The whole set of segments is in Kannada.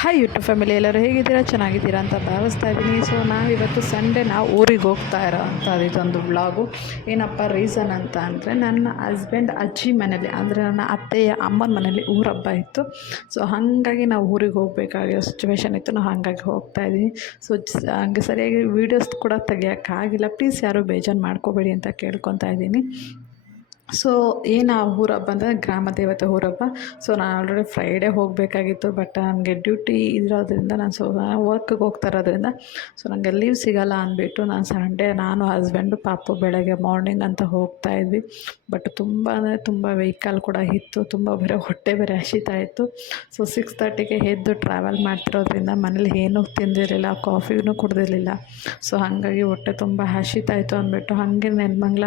ಹಾಯ್ ಯೂಟ್ಯೂಬ್ ಫ್ಯಾಮಿಲಿ ಎಲ್ಲರೂ ಹೇಗಿದ್ದೀರಾ? ಚೆನ್ನಾಗಿದ್ದೀರಾ ಅಂತ ಭಾವಿಸ್ತಾ ಇದ್ದೀನಿ. ಸೊ ನಾವಿವತ್ತು ಸಂಡೇ ನಾವು ಊರಿಗೆ ಹೋಗ್ತಾ ಇರೋ ಅಂಥದ್ದು ಇದೊಂದು ವ್ಲಾಗು ಏನಪ್ಪ ರೀಸನ್ ಅಂತ ಅಂದರೆ ನನ್ನ ಹಸ್ಬೆಂಡ್ ಅಜ್ಜಿ ಮನೇಲಿ ಅಂದರೆ ನನ್ನ ಅತ್ತೆಯ ಅಮ್ಮನ ಮನೇಲಿ ಊರ ಹಬ್ಬ ಇತ್ತು. ಸೊ ಹಾಗಾಗಿ ನಾವು ಊರಿಗೆ ಹೋಗಬೇಕಾಗಿರೋ ಸಿಚುವೇಶನ್ ಇತ್ತು. ನಾವು ಹಾಗಾಗಿ ಹೋಗ್ತಾ ಇದ್ದೀನಿ. ಸೊ ಹಂಗೆ ಸರಿಯಾಗಿ ವೀಡಿಯೋಸ್ ಕೂಡ ತೆಗಿಯೋಕ್ಕಾಗಿಲ್ಲ ಪ್ಲೀಸ್ ಯಾರೂ ಬೇಜಾರು ಮಾಡ್ಕೋಬೇಡಿ ಅಂತ ಕೇಳ್ಕೊತಾ ಇದ್ದೀನಿ. ಸೊ ಏನು ಆ ಊರಬ್ಬ ಅಂದರೆ ಗ್ರಾಮ ದೇವತೆ ಊರಬ್ಬ ಸೊ ನಾನು ಆಲ್ರೆಡಿ ಫ್ರೈಡೇ ಹೋಗಬೇಕಾಗಿತ್ತು ಬಟ್ ನನಗೆ ಡ್ಯೂಟಿ ಇರೋದ್ರಿಂದ ನಾನು ಸೊ ವರ್ಕ್ಗೆ ಹೋಗ್ತಾ ಇರೋದ್ರಿಂದ ಸೊ ನನಗೆ ಲೀವ್ ಸಿಗೋಲ್ಲ ಅಂದ್ಬಿಟ್ಟು ನಾನು ಸಂಡೇ ನಾನು ಹಸ್ಬೆಂಡು ಪಾಪು ಬೆಳಗ್ಗೆ ಮಾರ್ನಿಂಗ್ ಅಂತ ಹೋಗ್ತಾ ಇದ್ವಿ. ಬಟ್ ತುಂಬ ಅಂದರೆ ತುಂಬ ವೆಹಿಕಲ್ ಕೂಡ ಇತ್ತು, ತುಂಬ ಬೇರೆ ಹೊಟ್ಟೆ ಬೇರೆ ಹಸಿತಾ ಇತ್ತು. ಸೊ ಸಿಕ್ಸ್ ತರ್ಟಿಗೆ ಎದ್ದು ಟ್ರಾವೆಲ್ ಮಾಡ್ತಿರೋದ್ರಿಂದ ಮನೇಲಿ ಏನೂ ತಿಂದಿರಲಿಲ್ಲ ಕಾಫಿನೂ ಕುಡ್ದಿರಲಿಲ್ಲ. ಸೊ ಹಾಗಾಗಿ ಹೊಟ್ಟೆ ತುಂಬ ಹಸಿತಾ ಇತ್ತು ಅಂದ್ಬಿಟ್ಟು ಹಾಗೆ ನೆಲಮಂಗ್ಲ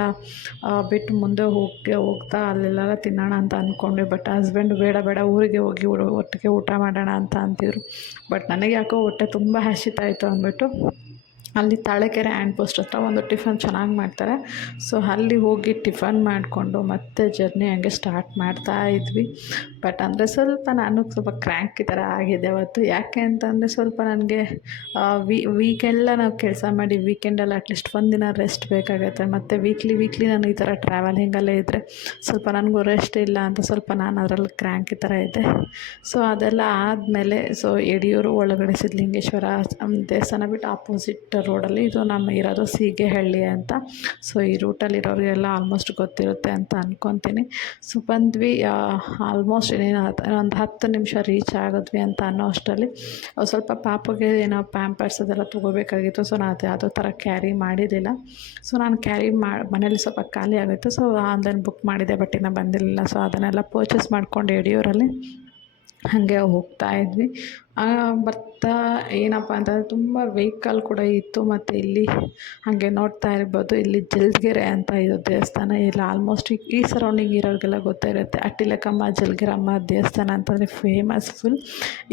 ಬಿಟ್ಟು ಮುಂದೆ ಹೋಗಿ ಹೋಗ್ತಾ ಅಲ್ಲೆಲ್ಲ ತಿನ್ನೋಣ ಅಂತ ಅಂದ್ಕೊಂಡ್ವಿ ಬಟ್ ಹಸ್ಬೆಂಡ್ ಬೇಡ ಬೇಡ, ಊರಿಗೆ ಹೋಗಿ ಒಟ್ಟಿಗೆ ಊಟ ಮಾಡೋಣ ಅಂತ ಅಂತಿದ್ರು. ಬಟ್ ನನಗೆ ಯಾಕೋ ಹೊಟ್ಟೆ ತುಂಬ ಹಸಿತಾಯಿತ್ತು ಅಂದ್ಬಿಟ್ಟು ಅಲ್ಲಿ ತಾಳೆಕೆರೆ ಆ್ಯಂಡ್ ಪೋಸ್ಟ್ ಹತ್ರ ಒಂದು ಟಿಫನ್ ಚೆನ್ನಾಗಿ ಮಾಡ್ತಾರೆ. ಸೊ, ಅಲ್ಲಿ ಹೋಗಿ ಟಿಫನ್ ಮಾಡಿಕೊಂಡು ಮತ್ತೆ ಜರ್ನಿ ಹಂಗೆ ಸ್ಟಾರ್ಟ್ ಮಾಡ್ತಾ ಇದ್ವಿ. ಬಟ್ ಅಂದರೆ ಸ್ವಲ್ಪ ನಾನು ಸ್ವಲ್ಪ ಕ್ರ್ಯಾಂಕ್ ಥರ ಆಗಿದೆ ಅವತ್ತು. ಯಾಕೆ ಅಂತಂದರೆ ಸ್ವಲ್ಪ ನನಗೆ ವೀಕೆಲ್ಲ ನಾವು ಕೆಲಸ ಮಾಡಿ ವೀಕೆಂಡಲ್ಲಿ ಅಟ್ಲೀಸ್ಟ್ ಒಂದು ದಿನ ರೆಸ್ಟ್ ಬೇಕಾಗುತ್ತೆ. ಮತ್ತು ವೀಕ್ಲಿ ವೀಕ್ಲಿ ನಾನು ಈ ಥರ ಟ್ರಾವೆಲಿಂಗಲ್ಲೇ ಇದ್ದರೆ ಸ್ವಲ್ಪ ನನಗೂ ರೆಸ್ಟ್ ಇಲ್ಲ ಅಂತ ಸ್ವಲ್ಪ ನಾನು ಅದರಲ್ಲಿ ಕ್ರ್ಯಾಂಕ್ ಥರ ಇದ್ದೆ ಸೊ, ಅದೆಲ್ಲ ಆದಮೇಲೆ, ಸೊ, ಯಡಿಯೂರು ಒಳಗಡೆ ಸಿದ್ಧಲಿಂಗೇಶ್ವರ ದೇವಸ್ಥಾನ ಬಿಟ್ಟು ಆಪೋಸಿಟ್ ರೋಡಲ್ಲಿ, ಇದು ನಮ್ಮ ಇರೋದು ಸೀಗೆಹಳ್ಳಿ ಅಂತ. ಸೊ, ಈ ರೂಟಲ್ಲಿರೋರಿಗೆಲ್ಲ ಆಲ್ಮೋಸ್ಟ್ ಗೊತ್ತಿರುತ್ತೆ ಅಂತ ಅಂದ್ಕೊತೀನಿ ಸೊ, ಬಂದ್ವಿ ಆಲ್ಮೋಸ್ಟ್ ಇನ್ನೇನು ಒಂದು ಹತ್ತು ನಿಮಿಷ ರೀಚ್ ಆಗಿದ್ವಿ ಅಂತ ಅನ್ನೋ ಅಷ್ಟರಲ್ಲಿ ಸ್ವಲ್ಪ ಪಾಪಗೆ ಏನೋ ಪ್ಯಾಂಪರ್ಸ್ ಅದೆಲ್ಲ ತೊಗೋಬೇಕಾಗಿತ್ತು. ಸೊ, ನಾನು ಅದು ಯಾವುದೋ ಥರ ಕ್ಯಾರಿ ಮಾಡಿದ್ದಿಲ್ಲ ಸೊ, ನಾನು ಕ್ಯಾರಿ ಮಾಡಿ ಮನೇಲಿ ಸ್ವಲ್ಪ ಖಾಲಿ ಆಗಿತ್ತು. ಸೊ, ಆನ್ಲೈನ್ ಬುಕ್ ಮಾಡಿದೆ ಬಟ್ ಇನ್ನೂ ಬಂದಿರಲಿಲ್ಲ. ಸೊ, ಅದನ್ನೆಲ್ಲ ಪರ್ಚೇಸ್ ಮಾಡ್ಕೊಂಡು ಯಡಿಯೂರಲ್ಲಿ ಹಾಗೆ ಹೋಗ್ತಾ ಇದ್ವಿ. ಬರ್ತಾ ಏನಪ್ಪ ಅಂತಂದರೆ ತುಂಬ ವೆಹಿಕಲ್ ಕೂಡ ಇತ್ತು ಮತ್ತು ಇಲ್ಲಿ ಹಾಗೆ ನೋಡ್ತಾ ಇರ್ಬೋದು. ಇಲ್ಲಿ ಜಲ್ಗೆರೆ ಅಂತ ಇದು ದೇವಸ್ಥಾನ. ಇಲ್ಲಿ ಆಲ್ಮೋಸ್ಟ್ ಈ ಸರೌಂಡಿಂಗ್ ಇರೋರಿಗೆಲ್ಲ ಗೊತ್ತಿರುತ್ತೆ. ಅಟ್ಟಿಲಕಮ್ಮ ಜಲ್ಗೆರಮ್ಮ ದೇವಸ್ಥಾನ ಅಂತಂದರೆ ಫೇಮಸ್ ಫುಲ್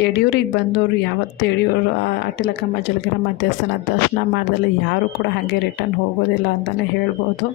ಯಡಿಯೂರಿಗೆ ಬಂದವರು ಯಾವತ್ತು ಯಡಿಯೂರು ಅಟ್ಟಿಲಕಮ್ಮ ಜಲ್ಗೆರಮ್ಮ ದೇವಸ್ಥಾನ ದರ್ಶನ ಮಾಡ್ದಲೆ ಯಾರೂ ಕೂಡ ಹಾಗೆ ರಿಟರ್ನ್ ಹೋಗೋದಿಲ್ಲ ಅಂತಲೇ ಹೇಳ್ಬೋದು.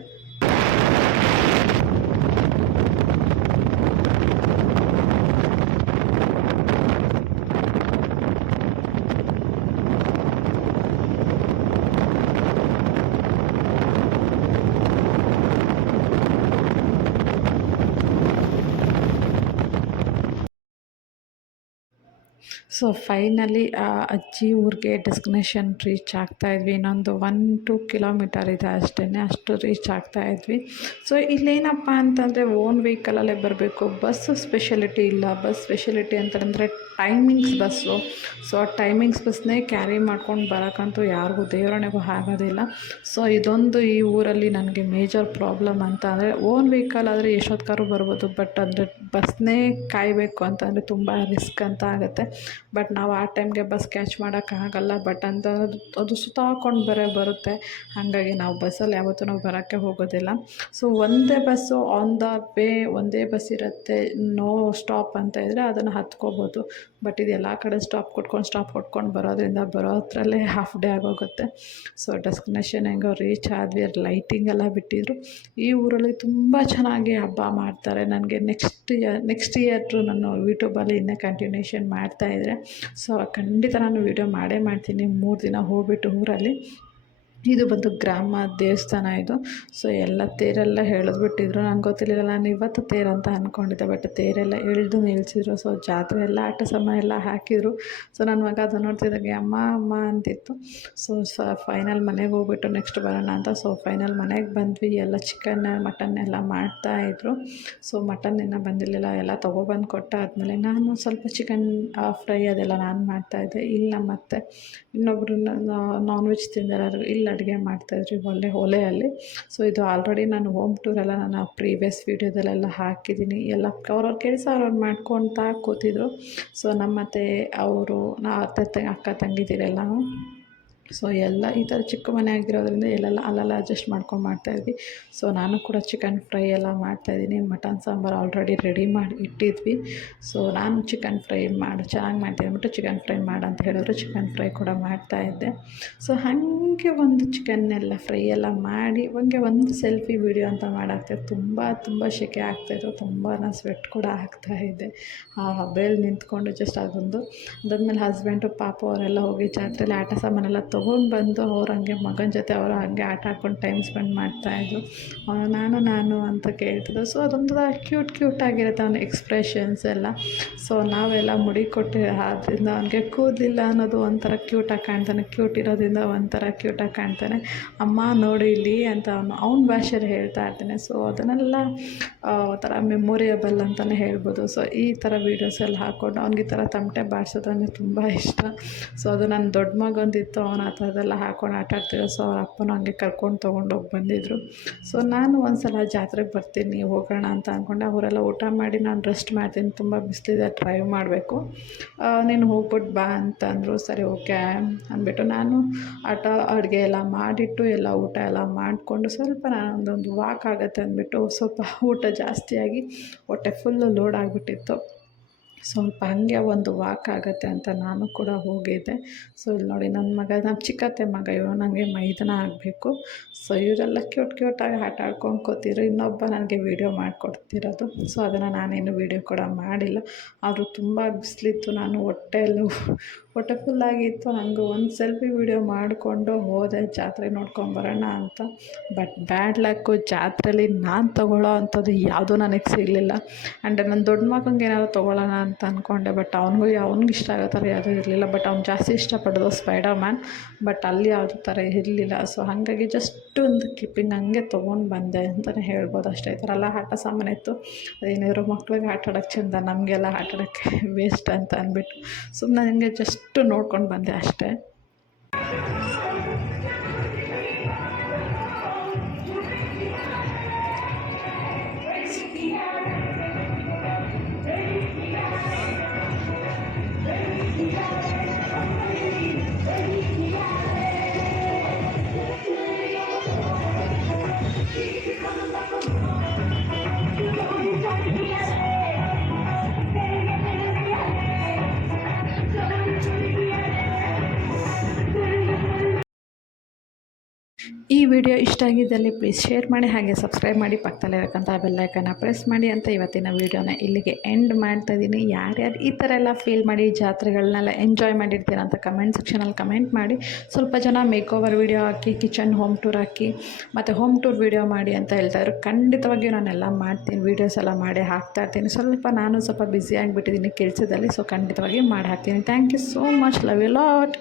ಸೊ ಫೈನಲಿ ಆ ಅಜ್ಜಿ ಊರಿಗೆ ಡೆಸ್ಟಿನೇಷನ್ ರೀಚ್ ಆಗ್ತಾ ಇದ್ವಿ. ಇನ್ನೊಂದು ಒನ್ ಟು ಕಿಲೋಮೀಟರ್ ಇದೆ ಅಷ್ಟೇ ಅಷ್ಟು ರೀಚ್ ಆಗ್ತಾ ಇದ್ವಿ. ಸೊ ಇಲ್ಲೇನಪ್ಪ ಅಂತಂದರೆ ಓನ್ ವೆಹಿಕಲಲ್ಲೇ ಬರಬೇಕು. ಬಸ್ ಸ್ಪೆಷಲಿಟಿ ಇಲ್ಲ. ಬಸ್ ಸ್ಪೆಷಲಿಟಿ ಅಂತಂದರೆ ಟೈಮಿಂಗ್ಸ್ ಬಸ್ಸು ಸೊ ಆ ಟೈಮಿಂಗ್ಸ್ ಬಸ್ನೇ ಕ್ಯಾರಿ ಮಾಡ್ಕೊಂಡು ಬರೋಕ್ಕಂತೂ ಯಾರಿಗೂ ದೇವರಣೆಗೂ ಆಗೋದಿಲ್ಲ. ಸೊ ಇದೊಂದು ಈ ಊರಲ್ಲಿ ನನಗೆ ಮೇಜರ್ ಪ್ರಾಬ್ಲಮ್ ಅಂತ ಅಂದರೆ ಓನ್ ವೆಹಿಕಲ್ ಆದರೆ ಎಷ್ಟೊತ್ಕಾರು ಬರ್ಬೋದು. ಬಟ್ ಅಂದರೆ ಬಸ್ನೇ ಕಾಯಬೇಕು ಅಂತಂದರೆ ತುಂಬ ರಿಸ್ಕ್ ಅಂತ ಆಗುತ್ತೆ. ಬಟ್ ನಾವು ಆ ಟೈಮ್ಗೆ ಬಸ್ ಕ್ಯಾಚ್ ಮಾಡೋಕ್ಕಾಗಲ್ಲ ಬಟ್ ಅಂತ ಅದು ಸುತ್ತಾಕೊಂಡು ಬರೋ, ಬರುತ್ತೆ. ಹಾಗಾಗಿ ನಾವು ಬಸ್ಸಲ್ಲಿ ಯಾವತ್ತೂ ನಾವು ಬರೋಕ್ಕೆ ಹೋಗೋದಿಲ್ಲ. ಸೊ ಒಂದೇ ಬಸ್ಸು ಆನ್ ದ ವೇ ಒಂದೇ ಬಸ್ ಇರುತ್ತೆ. ನೋ ಸ್ಟಾಪ್ ಅಂತ ಇದ್ದರೆ ಅದನ್ನು ಹತ್ಕೋಬೋದು. ಬಟ್ ಇದು ಎಲ್ಲ ಕಡೆ ಸ್ಟಾಪ್ ಕೊಟ್ಕೊಂಡು ಸ್ಟಾಪ್ ಕೊಟ್ಕೊಂಡು ಬರೋದ್ರಿಂದ ಬರೋದ್ರಲ್ಲೇ ಹಾಫ್ ಡೇ ಆಗೋಗುತ್ತೆ. ಸೊ ಡೆಸ್ಟಿನೇಷನ್ ಹೆಂಗೋ ರೀಚ್ ಆದ್ವಿ ಲೈಟಿಂಗ್ ಎಲ್ಲ ಬಿಟ್ಟಿದ್ರು. ಈ ಊರಲ್ಲಿ ತುಂಬ ಚೆನ್ನಾಗಿ ಹಬ್ಬ ಮಾಡ್ತಾರೆ. ನನಗೆ ನೆಕ್ಸ್ಟ್ ಇಯರ್ ನೆಕ್ಸ್ಟ್ ಇಯರ್ ನಾನು ಯೂಟ್ಯೂಬಲ್ಲಿ ಇನ್ನೇ ಕಂಟಿನ್ಯೂಷನ್ ಮಾಡ್ತಾಯಿದ್ರೆ ಸೊ ಖಂಡಿತ ನಾನು ವೀಡಿಯೋ ಮಾಡೇ ಮಾಡ್ತೀನಿ. ಮೂರು ದಿನ ಹೋಗ್ಬಿಟ್ಟು ಊರಲ್ಲಿ. ಇದು ಬಂದು ಗ್ರಾಮ, ದೇವಸ್ಥಾನ ಇದು. ಸೊ ಎಲ್ಲ ತೇರೆಲ್ಲ ಎಳೆದ್ಬಿಟ್ಟಿದ್ರು ನಂಗೆ ಗೊತ್ತಿರಲಿಲ್ಲ. ನಾನು ಇವತ್ತು ತೇರು ಅಂತ ಅಂದ್ಕೊಂಡಿದ್ದೆ ಬಟ್ ತೇರೆಲ್ಲ ಎಳೆದು ನಿಲ್ಲಿಸಿದ್ರು ಸೊ ಜಾತ್ರೆ ಎಲ್ಲ, ಆಟ ಸಾಮಾನು ಎಲ್ಲ ಹಾಕಿದರು. ಸೊ ನನ್ನ ಮಗ ಅದು ನೋಡ್ತಿದ್ದಾಗೆ, ಅಮ್ಮ ಅಮ್ಮ ಅಂತಿತ್ತು. ಸೊ ಸ ಫೈನಲ್ ಮನೆಗೆ ಹೋಗ್ಬಿಟ್ಟು ನೆಕ್ಸ್ಟ್ ಬರೋಣ ಅಂತ. ಸೊ ಫೈನಲ್ ಮನೆಗೆ ಬಂದ್ವಿ. ಎಲ್ಲ ಚಿಕನ್ ಮಟನ್ ಎಲ್ಲ ಮಾಡ್ತಾಯಿದ್ರು ಸೊ ಮಟನ್ ಇನ್ನೂ ಬಂದಿರಲಿಲ್ಲ. ಎಲ್ಲ ತೊಗೊಬಂದು ಕೊಟ್ಟಾದಮೇಲೆ ನಾನು ಸ್ವಲ್ಪ ಚಿಕನ್ ಫ್ರೈ ಅದೆಲ್ಲ ನಾನು ಮಾಡ್ತಾಯಿದ್ದೆ ಇಲ್ಲ ಮತ್ತು ಇನ್ನೊಬ್ಬರು ನಾನ್ ವೆಜ್ ತಿಂದಿರೋರು ಇಲ್ಲಿ. ಅಡುಗೆ ಮಾಡ್ತಾಯಿದ್ರಿ ಒಲೆ, ಒಲೆಯಲ್ಲಿ. ಸೊ ಇದು ಆಲ್ರೆಡಿ ನಾನು ಹೋಮ್ ಟೂರೆಲ್ಲ ನಾನು ಪ್ರೀವಿಯಸ್ ವೀಡಿಯೋದಲ್ಲೆಲ್ಲ ಹಾಕಿದ್ದೀನಿ. ಎಲ್ಲ ಅವ್ರವ್ರ ಕೆಲಸ ಅವ್ರವ್ರು ಮಾಡ್ಕೊತಾ ಕೂತಿದ್ರು. ಸೊ ನಮ್ಮತ್ತೆ, ಅವರು, ನಾ ಅತ್ತೆ ತ ಅಕ್ಕ ತಂಗಿದಿರೆಲ್ಲ ಸೊ ಎಲ್ಲ ಈ ಥರ ಚಿಕ್ಕ ಮನೆ ಆಗಿರೋದ್ರಿಂದ ಎಲ್ಲೆಲ್ಲ ಅಲ್ಲೆಲ್ಲ ಅಡ್ಜಸ್ಟ್ ಮಾಡ್ಕೊಂಡು ಮಾಡ್ತಾಯಿದ್ವಿ ಸೊ ನಾನು ಕೂಡ ಚಿಕನ್ ಫ್ರೈ ಎಲ್ಲ ಮಾಡ್ತಾಯಿದ್ದೀನಿ ಮಟನ್ ಸಾಂಬಾರು ಆಲ್ರೆಡಿ ರೆಡಿ ಮಾಡಿ ಇಟ್ಟಿದ್ವಿ. ಸೊ ನಾನು ಚಿಕನ್ ಫ್ರೈ ಮಾಡಿ, ಚೆನ್ನಾಗಿ ಮಾಡ್ತೀನಿ ಅಂದ್ಬಿಟ್ಟು ಚಿಕನ್ ಫ್ರೈ ಮಾಡು ಅಂತ ಹೇಳಿದ್ರು. ಚಿಕನ್ ಫ್ರೈ ಕೂಡ ಮಾಡ್ತಾಯಿದ್ದೆ ಸೊ ಹಾಗೆ ಒಂದು ಚಿಕನ್ನೆಲ್ಲ ಫ್ರೈ ಎಲ್ಲ ಮಾಡಿ, ಹಂಗೆ ಒಂದು ಸೆಲ್ಫಿ ವಿಡಿಯೋ ಅಂತ ಮಾಡಾಕ್ತಿದ್ದೆ ತುಂಬ ತುಂಬ ಸೆಕೆ ಆಗ್ತಾಯಿತ್ತು ತುಂಬ ಸ್ವೆಟ್ ಕೂಡ ಆಗ್ತಾಯಿದ್ದೆ ಆ ಹಬ್ಬೆಯಲ್ಲಿ ನಿಂತ್ಕೊಂಡು ಜಸ್ಟ್ ಅದೊಂದು, ಅದಾದ್ಮೇಲೆ ಹಸ್ಬೆಂಡು ಪಾಪ ಅವರೆಲ್ಲ ಹೋಗಿ ಜಾತ್ರೆಯಲ್ಲಿ ಆಟ ಸಾಮಾನೆಲ್ಲ ತೊಗೊಂಡು ಬಂದು ಅವ್ರು ಹಂಗೆ ಮಗನ ಜೊತೆ ಅವರು ಹಂಗೆ ಆಟ ಆಡ್ಕೊಂಡು ಟೈಮ್ ಸ್ಪೆಂಡ್ ಮಾಡ್ತಾಯಿದ್ರು ಅವ್ನು ನಾನು ನಾನು ಅಂತ ಕೇಳ್ತಿದ್ದೆ ಸೊ ಅದೊಂಥರ ಕ್ಯೂಟ್ ಕ್ಯೂಟ್ ಆಗಿರುತ್ತೆ ಅವನ ಎಕ್ಸ್ಪ್ರೆಷನ್ಸ್ ಎಲ್ಲ. ಸೊ ನಾವೆಲ್ಲ ಮುಡಿ ಕೊಟ್ಟು ಆದ್ದರಿಂದ ಅವನಿಗೆ ಕೂದಲಿಲ್ಲ ಅನ್ನೋದು ಒಂಥರ ಕ್ಯೂಟಾಗಿ ಕಾಣ್ತಾನೆ. ಕ್ಯೂಟ್ ಇರೋದ್ರಿಂದ ಒಂಥರ ಕ್ಯೂಟಾಗಿ ಕಾಣ್ತಾನೆ. ಅಮ್ಮ, ನೋಡಿ ಇಲ್ಲಿ ಅಂತ ಅವನು, ಅವ್ನ ಭಾಷೆಯಲ್ಲಿ ಹೇಳ್ತಾ ಇರ್ತಾನೆ. ಸೊ ಅದನ್ನೆಲ್ಲ ಒಂಥರ ಮೆಮೊರಿಯಬಲ್ ಅಂತಲೇ ಹೇಳ್ಬೋದು. ಸೊ ಈ ಥರ ವೀಡಿಯೋಸ್ ಎಲ್ಲ ಹಾಕ್ಕೊಂಡು ಅವ್ನಿಗೆ ಈ ಥರ ತಮಟೆ ಬಾರಿಸೋದು ತುಂಬ ಇಷ್ಟ. ಸೊ ಅದು ನನ್ನ ದೊಡ್ಡ ಮಗಂದಿತ್ತು. ಅವನು ಥರದ್ದೆಲ್ಲ ಹಾಕ್ಕೊಂಡು ಆಟ ಆಡ್ತಿದ್ದೆ ಸೊ ಅವ್ರ ಅಪ್ಪನೂ ಹಂಗೆ ಕರ್ಕೊಂಡು ತೊಗೊಂಡೋಗಿ ಬಂದಿದ್ದರು ಸೊ ನಾನು ಒಂದು ಸಲ ಜಾತ್ರೆಗೆ ಬರ್ತೀನಿ, ಹೋಗೋಣ ಅಂತ ಅಂದ್ಕೊಂಡೆ ಅವರೆಲ್ಲ ಊಟ ಮಾಡಿ ನಾನು ರೆಸ್ಟ್ ಮಾಡ್ತೀನಿ. ತುಂಬ ಬಿಸಿಲಿದೆ ಡ್ರೈವ್ ಮಾಡಬೇಕು. ನೀನು ಹೋಗ್ಬಿಟ್ಟು ಬಾ ಅಂತಂದರು ಸರಿ, ಓಕೆ ಅಂದ್ಬಿಟ್ಟು ನಾನು ಆಟ, ಅಡುಗೆ ಎಲ್ಲ ಮಾಡಿಟ್ಟು, ಎಲ್ಲ ಊಟ ಎಲ್ಲ ಮಾಡಿಕೊಂಡು ಸ್ವಲ್ಪ ನಾನು ಒಂದೊಂದು ವಾಕ್ ಆಗುತ್ತೆ ಅಂದ್ಬಿಟ್ಟು ಸ್ವಲ್ಪ ಊಟ ಜಾಸ್ತಿಯಾಗಿ, ಹೊಟ್ಟೆ ಫುಲ್ಲು ಲೋಡ್ ಆಗಿಬಿಟ್ಟಿತ್ತು. ಸ್ವಲ್ಪ ಹಾಗೆ ಒಂದು ವಾಕ್ ಆಗುತ್ತೆ ಅಂತ ನಾನು ಕೂಡ ಹೋಗಿದ್ದೆ. ಸೊ ಇಲ್ಲಿ ನೋಡಿ ನನ್ನ ಮಗ ನಮ್ಮ ಚಿಕ್ಕತ್ತೆ ಮಗ ಇವ ನನಗೆ ಮೈದನ ಆಗಬೇಕು ಸೊ ಇವರೆಲ್ಲ ಕ್ಯೂಟ್ ಕ್ಯೂಟಾಗಿ ಆಟ ಆಡ್ಕೊಂಡು ಇನ್ನೊಬ್ಬ ನನಗೆ ವೀಡಿಯೋ ಮಾಡಿಕೊಡ್ತಿರೋದು. ಸೊ ಅದನ್ನು ನಾನೇನು ವೀಡಿಯೋ ಕೂಡ ಮಾಡಿಲ್ಲ. ಆದರೂ ತುಂಬ ಬಿಸಿಲಿತ್ತು. ನಾನು ಹೊಟ್ಟೆಯಲ್ಲೂ ಹೊಟ್ಟೆ ಫುಲ್ಲಾಗಿತ್ತು ನನಗೆ ಒಂದು ಸೆಲ್ಫಿ ವೀಡಿಯೋ ಮಾಡಿಕೊಂಡು ಹೋದೆ. ಜಾತ್ರೆ ನೋಡ್ಕೊಂಬರೋಣ ಅಂತ. ಬಟ್ ಬ್ಯಾಡ್ ಲಕ್ಕು ಜಾತ್ರೆಯಲ್ಲಿ ನಾನು ತೊಗೊಳ್ಳೋ ಅಂಥದ್ದು ಯಾವುದೂ ನನಗೆ ಸಿಗಲಿಲ್ಲ. ಆ್ಯಂಡ್ ನನ್ನ ದೊಡ್ಡ ಮಗನಿಗೆ ಏನಾದ್ರು ತೊಗೊಳ್ಳೋಣ ಅಂತ ಅಂದ್ಕೊಂಡೆ ಬಟ್ ಅವನಿಗೂ ಅವ್ನಿಗೆ ಇಷ್ಟ ಆಗೋ ಥರ ಯಾವುದೂ ಇರಲಿಲ್ಲ. ಬಟ್ ಅವ್ನು ಜಾಸ್ತಿ ಇಷ್ಟಪಡೋದು ಸ್ಪೈಡರ್ ಮ್ಯಾನ್ ಬಟ್ ಅಲ್ಲಿ ಯಾವುದೇ ಥರ ಇರಲಿಲ್ಲ. ಸೊ ಹಾಗಾಗಿ ಜಸ್ಟ್ ಒಂದು ಕ್ಲಿಪ್ಪಿಂಗ್ ಹಂಗೆ ತೊಗೊಂಡು ಬಂದೆ ಅಂತಲೇ ಹೇಳ್ಬೋದು ಅಷ್ಟೇ. ಈ ಥರ ಎಲ್ಲ ಆಟ ಸಾಮಾನು ಇತ್ತು. ಅದೇನಿದ್ರು ಮಕ್ಳಿಗೆ ಆಟ ಆಡೋಕ್ಕೆ ಚಂದ, ನಮಗೆಲ್ಲ ಆಟ ಆಡೋಕ್ಕೆ ವೇಸ್ಟ್ ಅಂತ ಅಂದ್ಬಿಟ್ಟು ಸುಮ್ಮನೆ ಹಂಗೆ ಜಸ್ಟ್ ನೋಡ್ಕೊಂಡು ಬಂದೆ ಅಷ್ಟೇ. ವಿಡಿಯೋ ಇಷ್ಟ ಆಗಿದ್ದಲ್ಲಿ ಪ್ಲೀಸ್ ಶೇರ್ ಮಾಡಿ ಹಾಗೆ ಸಬ್ಸ್ಕ್ರೈಬ್ ಮಾಡಿ ಪಕ್ಕದಲ್ಲಿರಕ್ಕಂಥ ಬೆಲ್ಲೈಕನ್ನ ಪ್ರೆಸ್ ಮಾಡಿ ಅಂತ ಇವತ್ತಿನ ವೀಡಿಯೋನ ಇಲ್ಲಿಗೆ ಎಂಡ್ ಮಾಡ್ತಾ ಇದ್ದೀನಿ. ಯಾರ್ಯಾರು ಈ ಥರ ಎಲ್ಲ ಫೀಲ್ ಮಾಡಿ ಜಾತ್ರೆಗಳನ್ನೆಲ್ಲ ಎಂಜಾಯ್ ಮಾಡಿರ್ತೀರ ಅಂತ ಕಮೆಂಟ್ ಸೆಕ್ಷನಲ್ಲಿ ಕಮೆಂಟ್ ಮಾಡಿ. ಸ್ವಲ್ಪ ಜನ ಮೇಕ್ ಓವರ್ ವೀಡಿಯೋ ಹಾಕಿ ಕಿಚನ್ ಹೋಮ್ ಟೂರ್ ಹಾಕಿ, ಮತ್ತು ಹೋಮ್ ಟೂರ್ ವೀಡಿಯೋ ಮಾಡಿ ಅಂತ ಹೇಳ್ತಾಯಿದ್ರು ಖಂಡಿತವಾಗಿಯೂ ನಾನೆಲ್ಲ ಮಾಡ್ತೀನಿ ವೀಡಿಯೋಸ್ ಎಲ್ಲ ಮಾಡಿ ಹಾಕ್ತಾ ಇರ್ತೀನಿ. ಸ್ವಲ್ಪ ನಾನು ಸ್ವಲ್ಪ ಬ್ಯುಸಿ ಆಗಿಬಿಟ್ಟಿದ್ದೀನಿ ಕೆಲಸದಲ್ಲಿ ಸೊ ಖಂಡಿತವಾಗಿ ಮಾಡಿ ಹಾಕ್ತೀನಿ. Thank you so much love you lot